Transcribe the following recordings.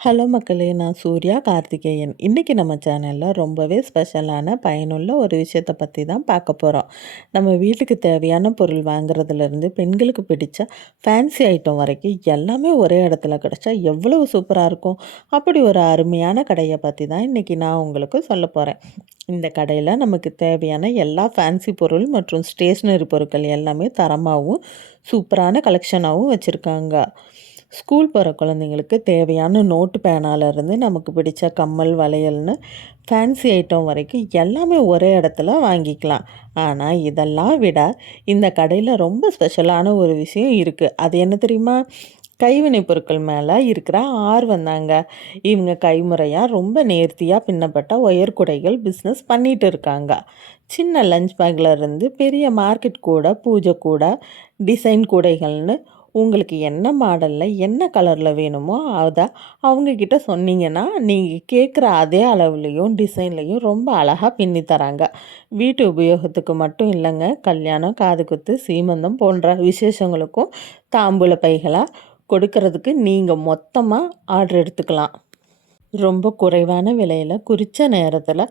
Hello மக்களே! நான் சூர்யா கார்த்திகேயன். இன்னைக்கு நம்ம சேனல்ல ரொம்பவே ஸ்பெஷலான, பயனுள்ள ஒரு விஷயத்த பத்தி தான் பார்க்க போறோம். நம்ம வீட்டுக்கு தேவையான பொருள் வாங்குறதுலேருந்து, பெண்களுக்கு பிடிச்ச ஃபேன்சி ஐட்டம் வரைக்கும் எல்லாமே ஒரே இடத்துல கிடைச்சா எவ்வளவு சூப்பரா இருக்கும்! அப்படி ஒரு அருமையான கடைய பத்தி தான் இன்னைக்கு நான் உங்களுக்கு சொல்லப் போறேன். இந்த கடையில நமக்கு தேவையான எல்லா ஃபேன்சி பொருள் மற்றும் ஸ்டேஷனரி பொருட்கள் எல்லாமே தரமாவும், சூப்பரான கலெக்ஷனாவும் வச்சிருக்காங்க. ஸ்கூல் போகிற குழந்தைங்களுக்கு தேவையான நோட்டு பேனாலேருந்து நமக்கு பிடிச்ச கம்மல், வளையல்னு ஃபேன்சி ஐட்டம் வரைக்கும் எல்லாமே ஒரே இடத்துல வாங்கிக்கலாம். ஆனால் இதெல்லாம் விட இந்த கடையில் ரொம்ப ஸ்பெஷலான ஒரு விஷயம் இருக்குது. அது என்ன தெரியுமா? கைவினை பொருட்கள் மேலே இருக்கிற ஆர்வம் தாங்க. இவங்க கைமுறையாக ரொம்ப நேர்த்தியாக பின்னப்பட்ட ஒயர் குடைகள் பிஸ்னஸ் பண்ணிட்டு இருக்காங்க. சின்ன லஞ்ச் பேக்கில் இருந்து பெரிய மார்க்கெட் கூட, பூஜை கூட, டிசைன் கூடைகள்னு உங்களுக்கு என்ன மாடலில் என்ன கலரில் வேணுமோ அதை அவங்கக்கிட்ட சொன்னீங்கன்னா நீங்கள் கேட்குற அதே அளவுலேயும் டிசைன்லேயும் ரொம்ப அழகாக பின்னி தராங்க. வீட்டு உபயோகத்துக்கு மட்டும் இல்லைங்க, கல்யாணம், காதுகுத்து, சீமந்தம் போன்ற விசேஷங்களுக்கும் தாம்பூல பைகளாக கொடுக்கறதுக்கு நீங்கள் மொத்தமாக ஆர்டர் எடுத்துக்கலாம். ரொம்ப குறைவான விலையில் குறித்த நேரத்தில்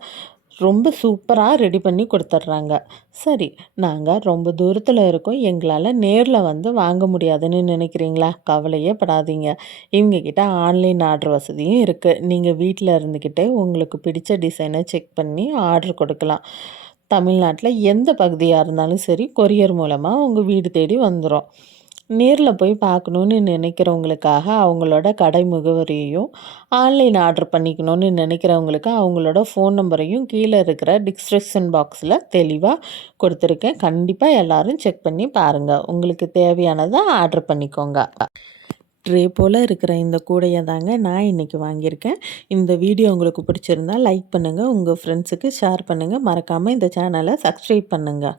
ரொம்ப சூப்பராக ரெடி பண்ணி கொடுத்துட்றாங்க. சரி, நாங்கள் ரொம்ப தூரத்தில் இருக்கோம், எங்களால் நேரில் வந்து வாங்க முடியாதுன்னு நினைக்கிறீங்களா? கவலையே படாதீங்க. இவங்கக்கிட்ட ஆன்லைன் ஆர்டர் வசதியும் இருக்குது. நீங்கள் வீட்டில் இருந்துக்கிட்டே உங்களுக்கு பிடிச்ச டிசைனை செக் பண்ணி ஆர்டர் கொடுக்கலாம். தமிழ்நாட்டில் எந்த பகுதியாக இருந்தாலும் சரி, கொரியர் மூலமாக உங்கள் வீடு தேடி வந்துடும். நேரில் போய் பார்க்கணுன்னு நினைக்கிறவங்களுக்காக அவங்களோட கடை முகவரியையும், ஆன்லைன் ஆர்டர் பண்ணிக்கணும்னு நினைக்கிறவங்களுக்கு அவங்களோட ஃபோன் நம்பரையும் கீழே இருக்கிற டிஸ்கிரிப்ஷன் பாக்ஸில் தெளிவாக கொடுத்துருக்கேன். கண்டிப்பாக எல்லோரும் செக் பண்ணி பாருங்கள். உங்களுக்கு தேவையானதை ஆர்டர் பண்ணிக்கோங்க. ட்ரே போல் இருக்கிற இந்த கூடையை தாங்க நான் இன்றைக்கி வாங்கியிருக்கேன். இந்த வீடியோ உங்களுக்கு பிடிச்சிருந்தா லைக் பண்ணுங்கள், உங்கள் ஃப்ரெண்ட்ஸுக்கு ஷேர் பண்ணுங்கள், மறக்காமல் இந்த சேனலை சப்ஸ்கிரைப் பண்ணுங்கள்.